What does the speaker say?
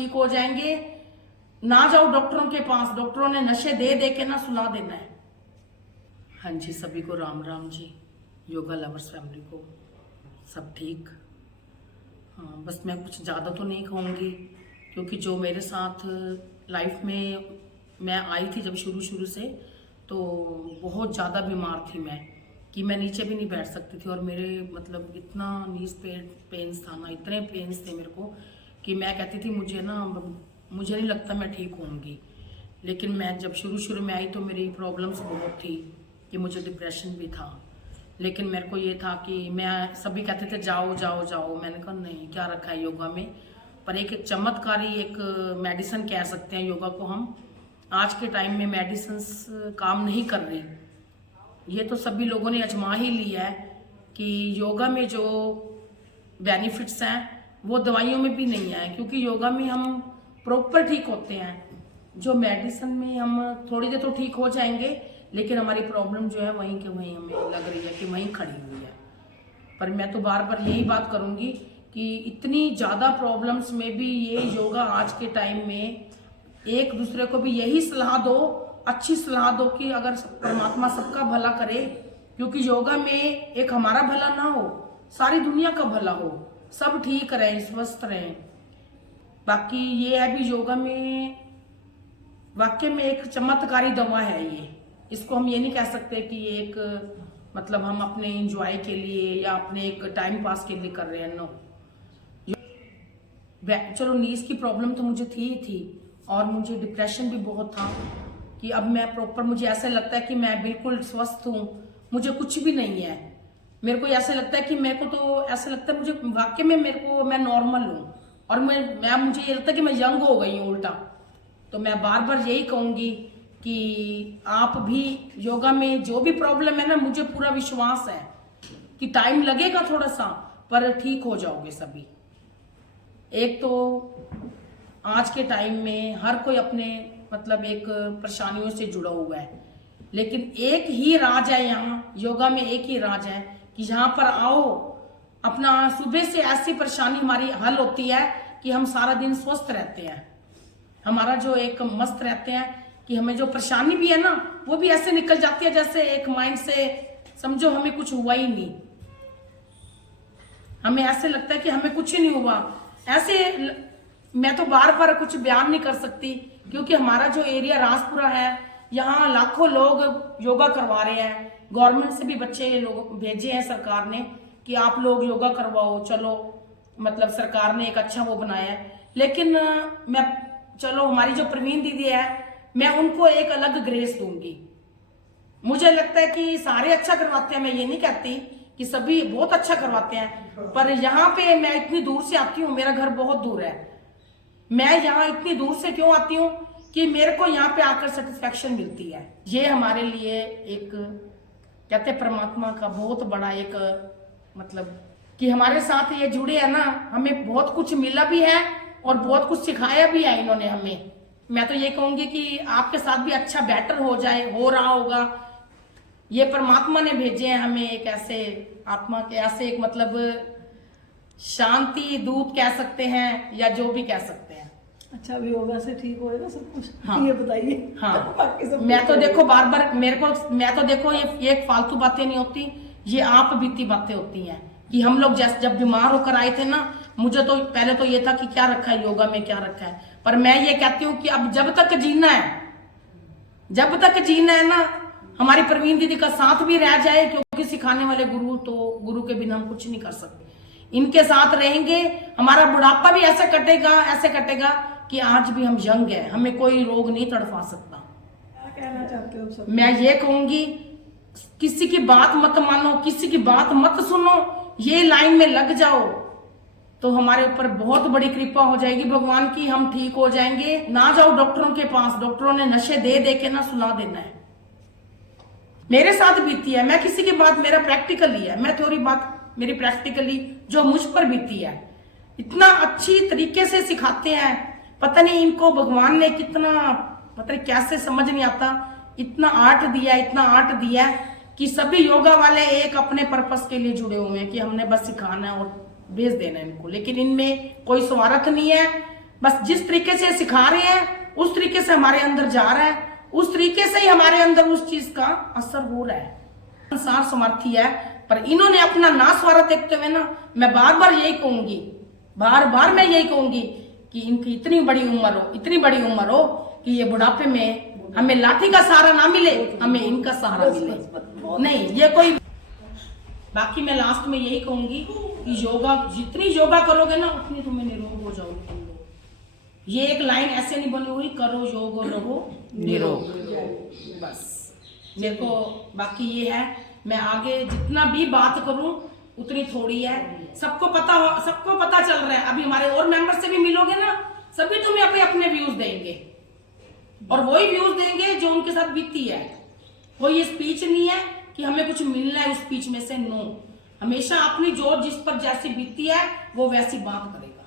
ठीक हो जाएंगे। ना जाओ डॉक्टरों के पास, डॉक्टरों ने नशे दे दे के ना सुला देना है। हाँ जी, सभी को राम राम जी, योगा लवर्स फैमिली को सब ठीक। हाँ, बस मैं कुछ ज़्यादा तो नहीं कहूँगी, क्योंकि जो मेरे साथ लाइफ में मैं आई थी जब शुरू से, तो बहुत ज़्यादा बीमार थी मैं, कि मैं नीचे भी नहीं बैठ सकती थी। और मेरे मतलब इतना नीज पेन्स था ना, इतने पेन्स थे मेरे को कि मैं कहती थी मुझे नहीं लगता मैं ठीक होंगी। लेकिन मैं जब शुरू में आई तो मेरी प्रॉब्लम्स बहुत थी कि मुझे डिप्रेशन भी था। लेकिन मेरे को ये था कि मैं, सभी कहते थे जाओ जाओ जाओ, मैंने कहा नहीं, क्या रखा है योगा में। पर एक चमत्कारी एक मेडिसिन कह सकते हैं योगा को हम। आज के टाइम में मेडिसिन्स काम नहीं कर रही, ये तो सभी लोगों ने आजमा ही लिया है कि योगा में जो बेनिफिट्स हैं वो दवाइयों में भी नहीं है, क्योंकि योगा में हम प्रॉपर ठीक होते हैं। जो मेडिसिन में हम थोड़ी देर तो ठीक हो जाएंगे, लेकिन हमारी प्रॉब्लम जो है वहीं के वहीं हमें लग रही है कि वहीं खड़ी हुई है। पर मैं तो बार बार यही बात करूंगी कि इतनी ज़्यादा प्रॉब्लम्स में भी ये योगा आज के टाइम में, एक दूसरे को भी यही सलाह दो, अच्छी सलाह दो कि अगर परमात्मा सबका भला करे, क्योंकि योगा में एक हमारा भला ना हो, सारी दुनिया का भला हो, सब ठीक रहें, स्वस्थ रहें। बाकी ये है भी, योगा में वाकई में एक चमत्कारी दवा है ये। इसको हम ये नहीं कह सकते कि एक मतलब हम अपने इंजॉय के लिए या अपने एक टाइम पास के लिए कर रहे हैं, नो। चलो नीज की प्रॉब्लम तो मुझे थी और मुझे डिप्रेशन भी बहुत था कि अब मैं प्रॉपर, मुझे ऐसा लगता है कि मैं बिल्कुल स्वस्थ हूँ, मुझे कुछ भी नहीं है। मेरे को ऐसा लगता है कि मेरे को तो ऐसा लगता है मुझे वाकई में मैं नॉर्मल हूँ, और मुझे ये लगता है कि मैं यंग हो गई हूँ उल्टा। तो मैं बार बार यही कहूँगी कि आप भी योगा में जो भी प्रॉब्लम है ना, मुझे पूरा विश्वास है कि टाइम लगेगा थोड़ा सा, पर ठीक हो जाओगे सभी। एक तो आज के टाइम में हर कोई अपने मतलब एक परेशानियों से जुड़ा हुआ है, लेकिन एक ही राज है यहाँ योगा में, एक ही राज है कि यहाँ पर आओ, अपना सुबह से ऐसी परेशानी हमारी हल होती है कि हम सारा दिन स्वस्थ रहते हैं। हमारा जो एक मस्त रहते हैं कि हमें जो परेशानी भी है ना, वो भी ऐसे निकल जाती है जैसे एक माइंड से समझो हमें कुछ हुआ ही नहीं। हमें ऐसे लगता है कि हमें कुछ ही नहीं हुआ। ऐसे मैं तो बार बार कुछ बयान नहीं कर सकती, क्योंकि हमारा जो एरिया राजपुरा है, यहाँ लाखों लोग योगा करवा रहे हैं। गवर्नमेंट से भी बच्चे लोग भेजे हैं सरकार ने कि आप लोग योगा करवाओ, चलो मतलब सरकार ने एक अच्छा वो बनाया है। लेकिन मैं, चलो हमारी जो प्रवीण दीदी है, मैं उनको एक अलग ग्रेस दूंगी। मुझे लगता है कि सारे अच्छा करवाते हैं, मैं ये नहीं कहती कि सभी बहुत अच्छा करवाते हैं, पर यहाँ पे मैं इतनी दूर से आती हूँ, मेरा घर बहुत दूर है। मैं यहाँ इतनी दूर से क्यों आती हूँ कि मेरे को यहाँ पे आकर सेटिस्फेक्शन मिलती है। ये हमारे लिए एक कहते परमात्मा का बहुत बड़ा एक मतलब कि हमारे साथ ये जुड़े है ना, हमें बहुत कुछ मिला भी है और बहुत कुछ सिखाया भी है इन्होंने हमें। मैं तो ये कहूंगी कि आपके साथ भी अच्छा बेटर हो जाए, हो रहा होगा। ये परमात्मा ने भेजे हैं हमें एक ऐसे आत्मा के, ऐसे एक मतलब शांति दूत कह सकते हैं या जो भी कह सकते हैं। अच्छा, अभी योगा से ठीक होएगा सब कुछ? हाँ, ये बताइए। हाँ। बाकी सब मैं तो देखो बार बार मैं तो देखो ये फालतू बातें नहीं होती, ये आप बीती बातें होती हैं कि हम लोग जैसे जब बीमार होकर आए थे ना, मुझे तो पहले तो ये था कि क्या रखा है योगा में, क्या रखा है। पर मैं ये कहती हूँ कि अब जब तक जीना है ना, हमारी प्रवीण दीदी का साथ भी रह जाए, क्योंकि सिखाने वाले गुरु के बिना हम कुछ नहीं कर सकते। इनके साथ रहेंगे, हमारा बुढ़ापा भी ऐसे कटेगा कि आज भी हम यंग है, हमें कोई रोग नहीं तड़फा सकता। क्या कहना चाहते हो सब? मैं ये कहूंगी, किसी की बात मत मानो, किसी की बात मत सुनो, ये लाइन में लग जाओ तो हमारे ऊपर बहुत बड़ी कृपा हो जाएगी भगवान की, हम ठीक हो जाएंगे। ना जाओ डॉक्टरों के पास, डॉक्टरों ने नशे दे दे के ना सुला देना है। मेरे साथ बीती है, मैं किसी की बात, मेरा प्रैक्टिकली है, मैं थोड़ी बात मेरी प्रैक्टिकली जो मुझ पर बीती है। इतना अच्छी तरीके से सिखाते हैं, पता नहीं इनको भगवान ने कितना, पता नहीं कैसे समझ नहीं आता, इतना आर्ट दिया कि सभी योगा वाले एक अपने पर्पस के लिए जुड़े हुए हैं कि हमने बस सिखाना है और भेज देना है इनको। लेकिन इनमें कोई स्वार्थ नहीं है, बस जिस तरीके से सिखा रहे हैं उस तरीके से हमारे अंदर जा रहा है, उस तरीके से ही हमारे अंदर उस चीज का असर हो रहा है। संसार समर्थी है, पर इन्होंने अपना ना स्वार्थ देखते हुए ना, मैं बार बार यही कहूंगी, बार बार मैं यही कहूंगी कि इनकी इतनी बड़ी उम्र हो कि ये बुढ़ापे में हमें लाठी का सहारा ना मिले, हमें इनका सहारा मिले। नहीं, ये कोई, बाकी मैं लास्ट में यही कहूंगी कि योगा, जितनी योगा करोगे ना उतनी तुम्हें निरोग हो जाओगे तुम लोग। ये एक लाइन ऐसे नहीं बनी हुई, करो योग और रहो निरोग। बस मेरे को बाकी ये है, मैं आगे जितना भी बात करूं उतनी थोड़ी है। सबको पता चल रहा है। अभी हमारे और मेंबर से भी मिलोगे ना, सभी तुम्हें अपने अपने व्यूज देंगे, और वही व्यूज देंगे जो उनके साथ बीती है। कोई ये स्पीच नहीं है कि हमें कुछ मिलना है उस स्पीच में से, नो। हमेशा अपनी जो जिस पर जैसी बीती है वो वैसी बात करेगा।